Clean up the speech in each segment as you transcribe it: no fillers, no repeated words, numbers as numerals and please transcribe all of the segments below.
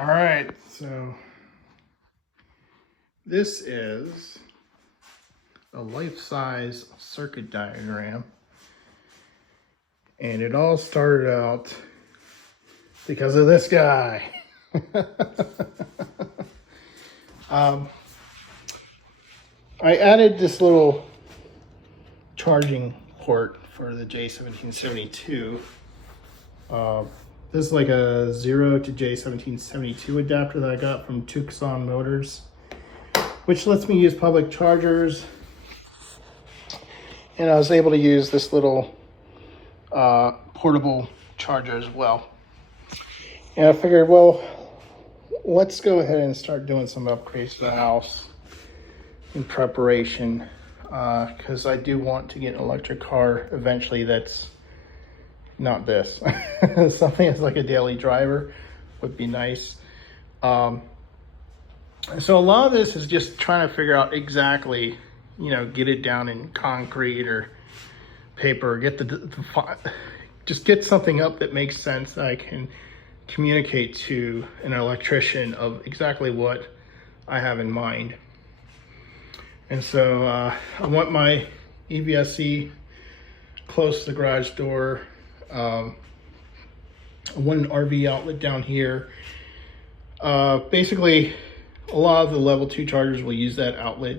All right, so this is a life-size circuit diagram, and it all started out because of this guy. I added this little charging port for the J1772. This is like a 0 to J1772 adapter that I got from Tucson Motors, which lets me use public chargers. And I was able to use this little portable charger as well. And I figured, well, let's go ahead and start doing some upgrades to the house in preparation, because I do want to get an electric car eventually that's not this. Something that's like a daily driver would be nice. So a lot of this is just trying to figure out exactly, get it down in concrete or paper, get just get something up that makes sense that I can communicate to an electrician of exactly what I have in mind. And so I want my EVSE close to the garage door. I want an RV outlet down here. Basically, a lot of the level 2 chargers will use that outlet.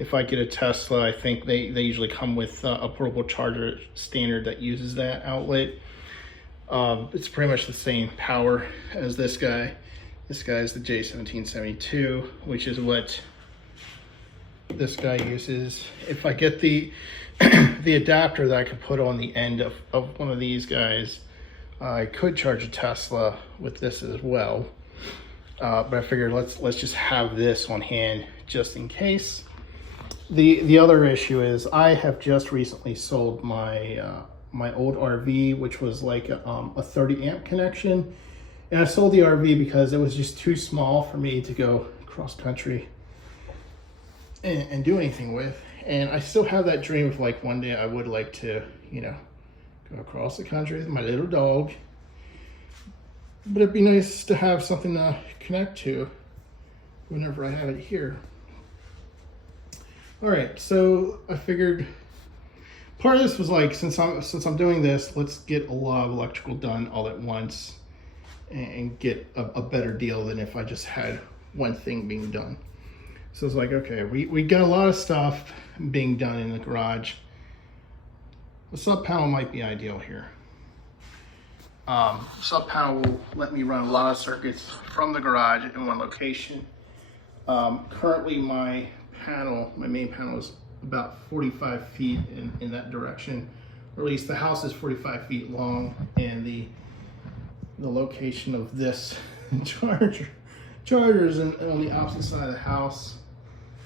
If I get a Tesla, I think they usually come with a portable charger standard that uses that outlet. It's pretty much the same power as this guy. This guy is the J1772, which is what this guy uses. If I get the the adapter that I could put on the end of one of these guys, I could charge a Tesla with this as well. But I figured let's just have this on hand just in case. The other issue is I have just recently sold my my old RV, which was like a 30 amp connection. And I sold the RV because it was just too small for me to go cross country and do anything with. And I still have that dream of like one day I would like to, go across the country with my little dog. But it'd be nice to have something to connect to whenever I have it here. All right, so I figured part of this was like, since I'm doing this, let's get a lot of electrical done all at once and get a better deal than if I just had one thing being done. So it's like, okay, we got a lot of stuff being done in the garage. The sub panel might be ideal here. Sub panel will let me run a lot of circuits from the garage in one location. Currently my main panel is about 45 feet in that direction, or at least the house is 45 feet long, and the location of this charger is on the opposite side of the house,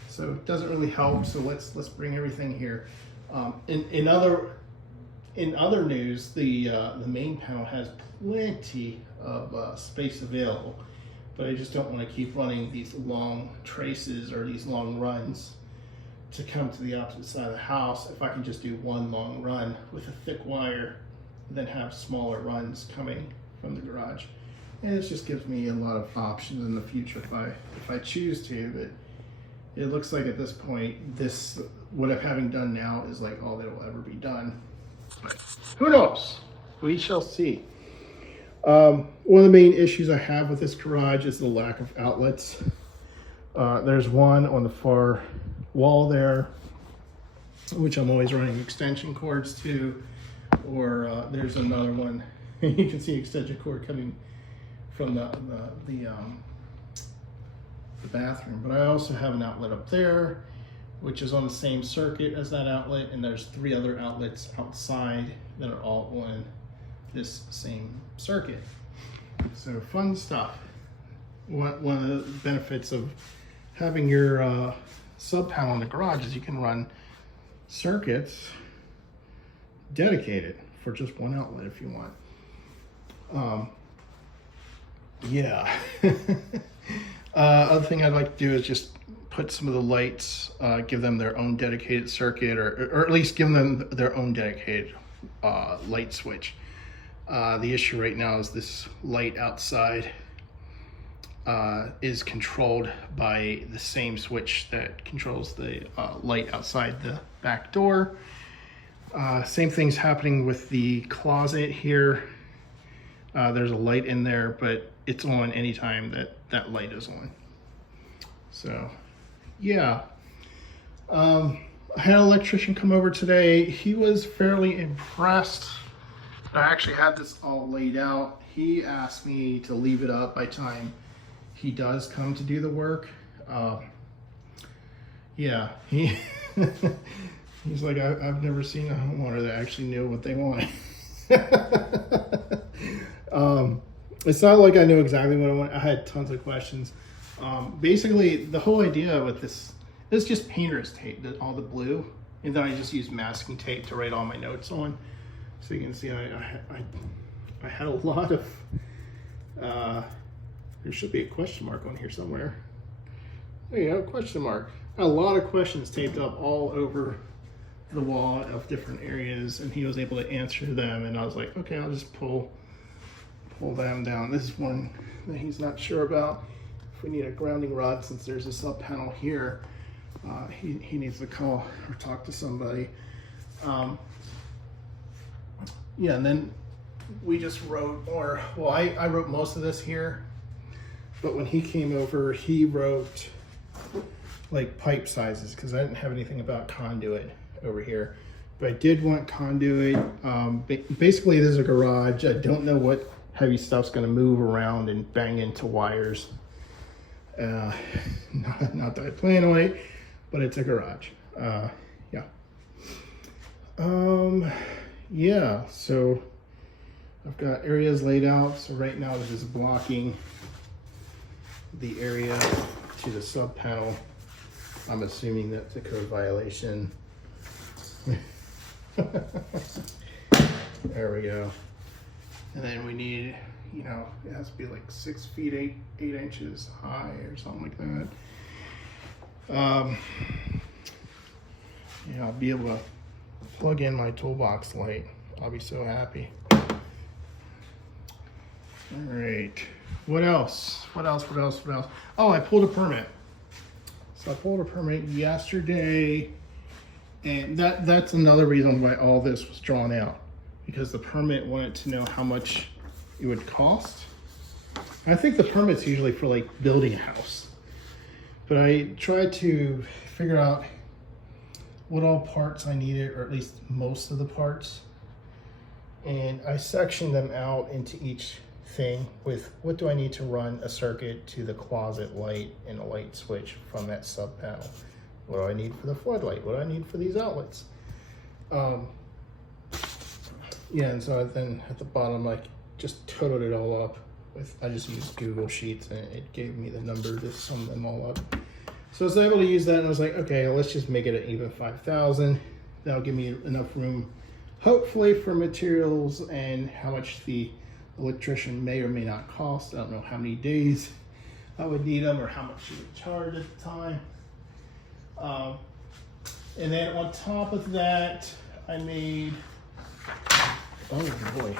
so it doesn't really help. So let's bring everything here. In other news, the main panel has plenty of space available, but I just don't want to keep running these long traces or these long runs to come to the opposite side of the house. If I can just do one long run with a thick wire, then have smaller runs coming from the garage. And it just gives me a lot of options in the future if I choose to. But it looks like at this point, what I'm having done now is like all that will ever be done. But who knows? We shall see. One of the main issues I have with this garage is the lack of outlets. There's one on the far wall there, which I'm always running extension cords to, or there's another one. You can see extension cord coming from the bathroom. But I also have an outlet up there, which is on the same circuit as that outlet, and there's 3 other outlets outside that are all on this same circuit. So fun stuff. One of the benefits of having your sub panel in the garage is you can run circuits dedicated for just one outlet if you want. Yeah. Other thing I'd like to do is just put some of the lights, give them their own dedicated circuit, or at least give them their own dedicated light switch. The issue right now is this light outside is controlled by the same switch that controls the light outside the back door. Same thing's happening with the closet here. There's a light in there, but it's on anytime that light is on. So, yeah. I had an electrician come over today. He was fairly impressed. I actually had this all laid out. He asked me to leave it up by time he does come to do the work. Yeah, he's like, I've never seen a homeowner that actually knew what they wanted. It's not like I knew exactly what I want. I had tons of questions. Basically, the whole idea with this is just painter's tape, all the blue, and then I just used masking tape to write all my notes on. So you can see I had a lot of, there should be a question mark on here somewhere. There you go, question mark. A lot of questions taped up all over the wall of different areas, and he was able to answer them, and I was like, okay, I'll just pull them down. This is one that he's not sure about. If we need a grounding rod, since there's a sub panel here, he needs to call or talk to somebody. Yeah, and then we just wrote, I wrote most of this here, but when he came over, he wrote like pipe sizes, because I didn't have anything about conduit over here, but I did want conduit. Basically, this is a garage. I don't know what heavy stuff's going to move around and bang into wires. Not that I plan on it, but it's a garage. Yeah. Yeah, so I've got areas laid out. So right now this is blocking the area to the sub panel. I'm assuming that's a code violation. There we go. And then we need, it has to be like 6 feet, 8 inches high or something like that. Yeah, I'll be able to plug in my toolbox light. I'll be so happy. All right. What else? Oh, I pulled a permit. So I pulled a permit yesterday, and that's another reason why all this was drawn out, because the permit wanted to know how much it would cost. And I think the permit's usually for like building a house, but I tried to figure out what all parts I needed, or at least most of the parts, and I sectioned them out into each thing with what do I need to run a circuit to the closet light and a light switch from that sub panel. What do I need for the floodlight? What do I need for these outlets? Yeah, and so then at the bottom, I just totaled it all up with, I just used Google Sheets, and it gave me the number to sum them all up. So I was able to use that, and I was like, okay, let's just make it an even 5,000. That'll give me enough room, hopefully, for materials and how much the electrician may or may not cost. I don't know how many days I would need them or how much he would charge at the time. And then on top of that, I made, oh boy,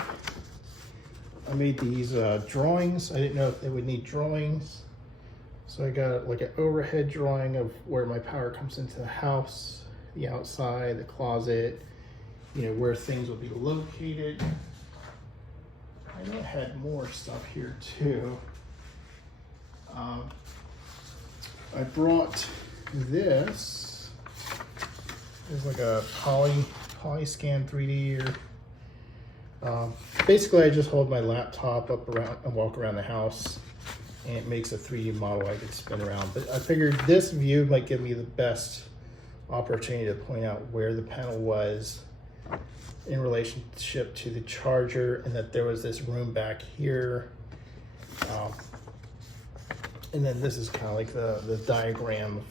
I made these drawings. I didn't know if they would need drawings. So I got like an overhead drawing of where my power comes into the house, the outside, the closet, where things will be located. I know I had more stuff here too. I brought this. It's like a Polyscan 3D, or basically I just hold my laptop up around and walk around the house, and it makes a 3D model I could spin around. But I figured this view might give me the best opportunity to point out where the panel was in relationship to the charger, and that there was this room back here. And then this is kind of like the diagram of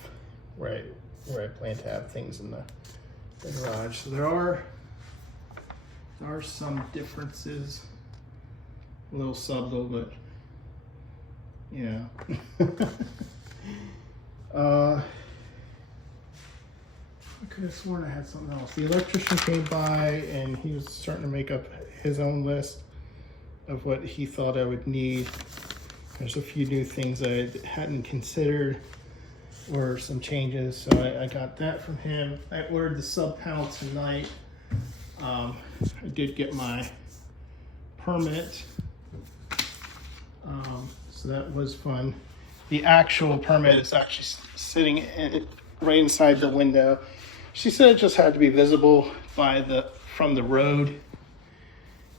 where I plan to have things in the garage. So there are some differences, a little subtle, but yeah. I could have sworn I had something else. The electrician came by, and he was starting to make up his own list of what he thought I would need. There's a few new things I hadn't considered, or some changes, so I got that from him. I ordered the sub panel tonight. I did get my permit, so that was fun. The actual permit is actually sitting right inside the window. She said it just had to be visible from the road,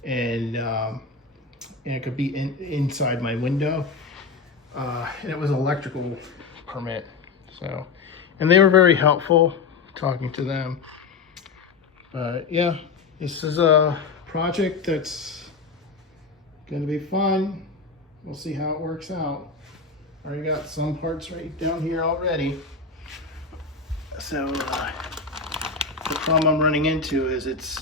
and it could be inside my window. And it was an electrical permit. So, and they were very helpful talking to them. But yeah, this is a project that's going to be fun. We'll see how it works out. Already got some parts right down here already. So the problem I'm running into is it's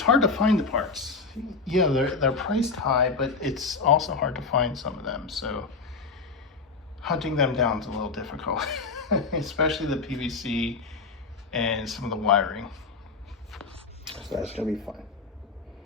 hard to find the parts. Yeah, they're priced high, but it's also hard to find some of them. So hunting them down is a little difficult, especially the PVC and some of the wiring. So that's gonna be fun.